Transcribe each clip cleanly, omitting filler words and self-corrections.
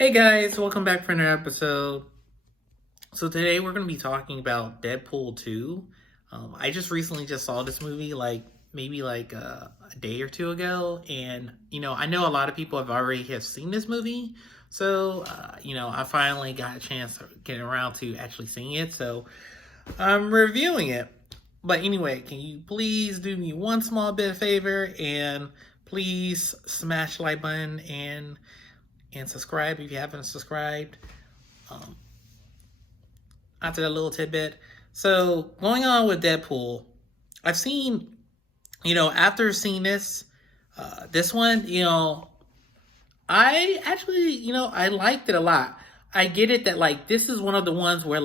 Hey guys, welcome back for another episode. So today we're going to be talking about Deadpool 2. I just recently just saw this movie maybe a day or two ago, and I know a lot of people have seen this movie. So I finally got a chance to get around to actually seeing it, so I'm reviewing it. But anyway, can you please do me one small bit of favor and please smash the like button and subscribe if you haven't subscribed. Um, After that little tidbit. So, going on with Deadpool, I've seen, after seeing this one, I actually, I liked it a lot. I get it that, this is one of the ones where,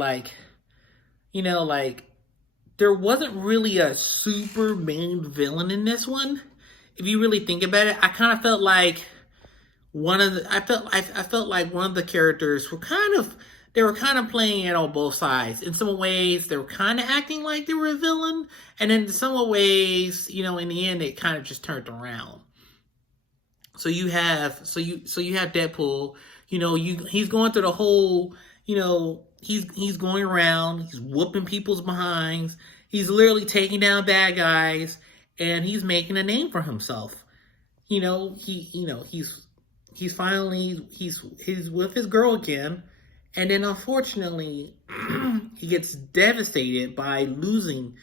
there wasn't really a super main villain in this one. If you really think about it, I kind of felt like I felt like one of the characters were kind of playing it on both sides. In some ways, they were kind of acting like they were a villain, and in some ways, in the end, it kind of just turned around. So you have Deadpool. He's going through the whole. He's going around. He's whooping people's behinds. He's literally taking down bad guys, and he's making a name for himself. He's finally he's with his girl again, and then unfortunately he gets devastated by losing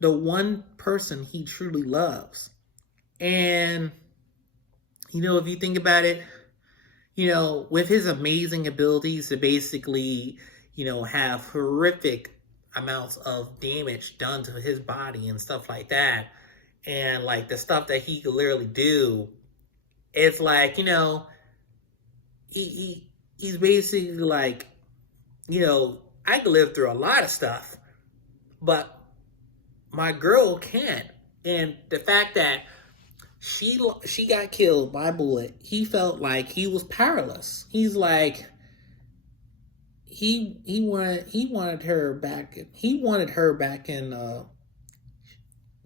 the one person he truly loves. And if you think about it, with his amazing abilities to basically have horrific amounts of damage done to his body and stuff like that, and like the stuff that he could literally do, it's like he's basically like, I could live through a lot of stuff, but my girl can't. And the fact that she got killed by a bullet, he felt like he was powerless. He's like, he wanted her back. He wanted her back in.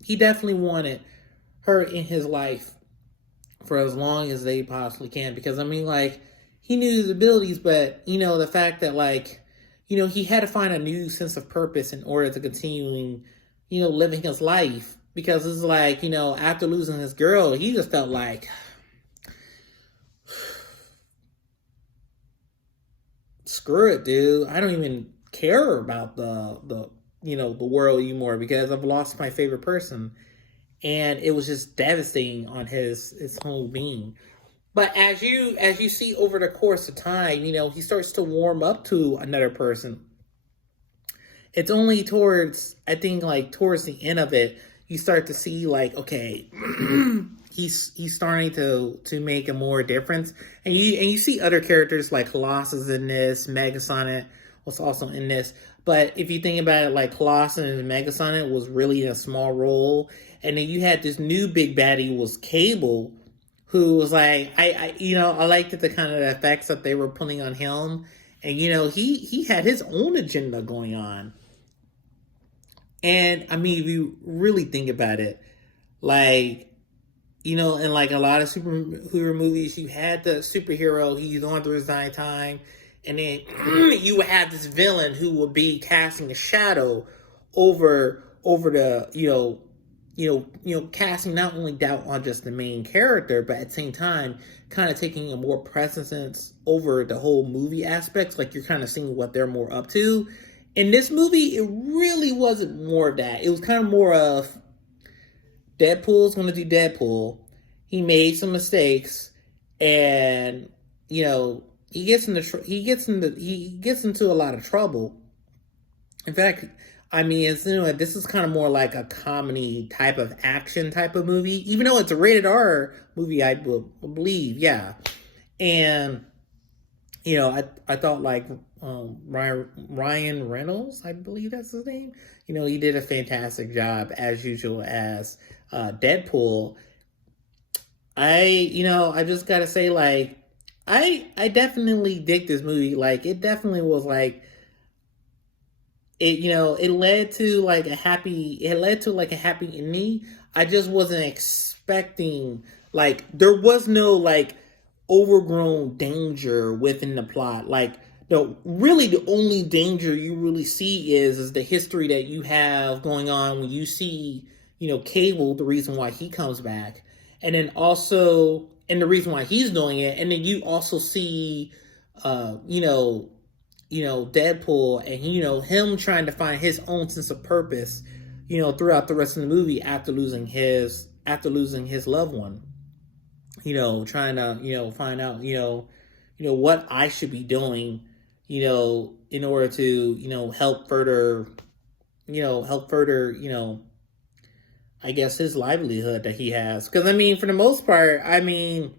He definitely wanted her in his life for as long as they possibly can. Because he knew his abilities, but the fact that he had to find a new sense of purpose in order to continuing, living his life. Because it's like, after losing his girl, he just felt like, screw it, dude. I don't even care about the world anymore because I've lost my favorite person. And it was just devastating on his whole being. But as you see over the course of time, he starts to warm up to another person. It's only towards the end of it, you start to see okay, he's starting to make a more difference. And you see other characters like Colossus in this, Megasonic was also in this. But if you think about it, Colossus and Megasonic was really in a small role. And then you had this new big baddie was Cable, who was like, I liked the kind of effects that they were putting on him. And, he had his own agenda going on. And, if you really think about it, in a lot of superhero movies, you had the superhero, he's going through his dying time. And then you would have this villain who would be casting a shadow over the, casting not only doubt on just the main character, but at the same time, kind of taking a more presence over the whole movie aspects. Like you're kind of seeing what they're more up to. In this movie, it really wasn't more of that. It was kind of more of Deadpool's going to do Deadpool. He made some mistakes, and he gets into a lot of trouble. In fact, this is kind of more like a comedy type of action type of movie, even though it's a rated R movie, I believe, yeah. And I thought Ryan Reynolds, I believe that's his name. He did a fantastic job as usual as Deadpool. I just gotta say, I definitely dig this movie. It definitely was it led to a happy ending. I just wasn't expecting, there was no overgrown danger within the plot. Like, no, really the only danger you really see is the history that you have going on when you see, Cable, the reason why he comes back. And then also, and the reason why he's doing it. And then you also see, Deadpool and, him trying to find his own sense of purpose, throughout the rest of the movie after losing his loved one. Trying to, find out, what I should be doing, in order to, help further, I guess his livelihood that he has. Because, I mean, for the most part, I mean,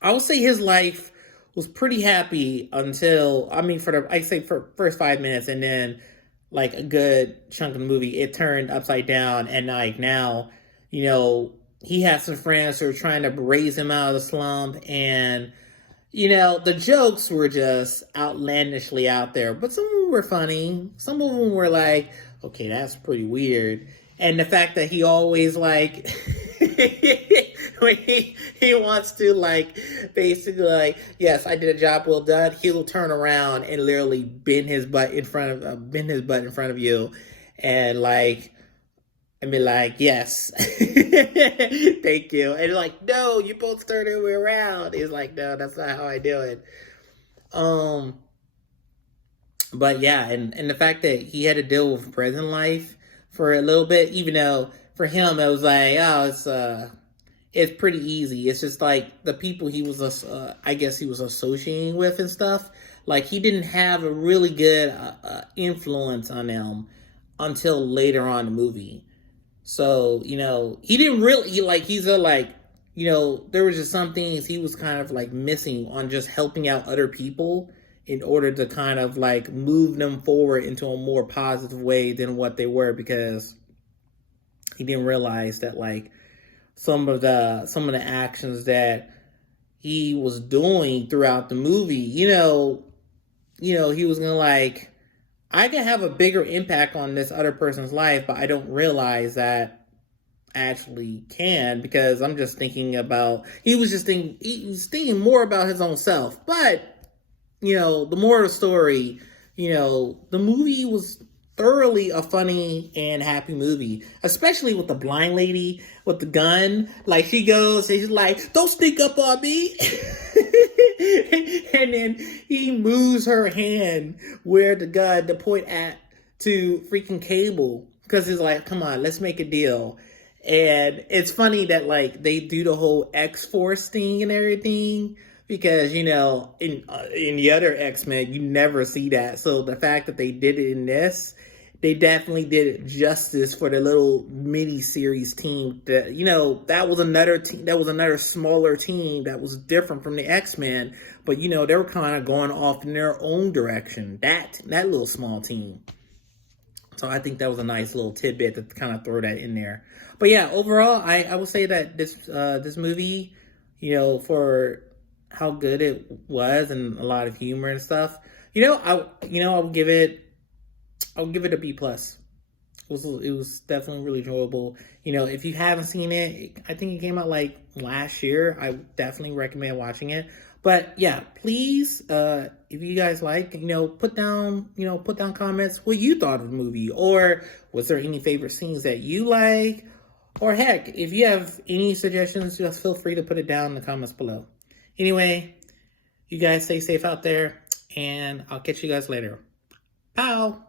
I would say his life was pretty happy until, I mean, for first 5 minutes, and then, like, a good chunk of the movie, it turned upside down, and, like, now, he has some friends who are trying to raise him out of the slump, and, the jokes were just outlandishly out there, but some of them were funny. Some of them were like, okay, that's pretty weird. And the fact that he always, like, when he wants to, like, basically, like, yes, I did a job well done, he'll turn around and literally bend his butt in front of you, and, like, and be like, yes, thank you. And like, no, you're supposed to turn it around. He's like, no, that's not how I do it. But yeah, and the fact that he had to deal with prison life for a little bit, even though for him it was like, oh, it's pretty easy. It's just like the people he was, I guess he was associating with and stuff. Like, he didn't have a really good influence on them until later on in the movie. So, he didn't really, there was just some things he was kind of like missing on just helping out other people in order to kind of like move them forward into a more positive way than what they were, because he didn't realize that like some of the actions that he was doing throughout the movie, he was gonna like, I can have a bigger impact on this other person's life, but I don't realize that I actually can, because I'm just thinking about, he was thinking more about his own self. But, the moral of the story, the movie was thoroughly a funny and happy movie, especially with the blind lady with the gun. Like, she goes and she's like, don't sneak up on me. And then he moves her hand where the gun to point at to freaking Cable, because he's like, come on, let's make a deal. And it's funny that like they do the whole X-Force thing and everything, because in the other X-Men you never see that. So the fact that they did it in this, they definitely did it justice for the little mini series team. That that was another team. That was another smaller team that was different from the X-Men, but they were kind of going off in their own direction. That little small team. So I think that was a nice little tidbit to kind of throw that in there. But yeah, overall, I would say that this movie, for how good it was and a lot of humor and stuff, I would give it a B plus. It was definitely really enjoyable. If you haven't seen it, I think it came out like last year. I definitely recommend watching it. But yeah, please, if you guys like, put down comments what you thought of the movie, or was there any favorite scenes that you like, or heck, if you have any suggestions, just feel free to put it down in the comments below. Anyway, you guys stay safe out there, and I'll catch you guys later. Pow!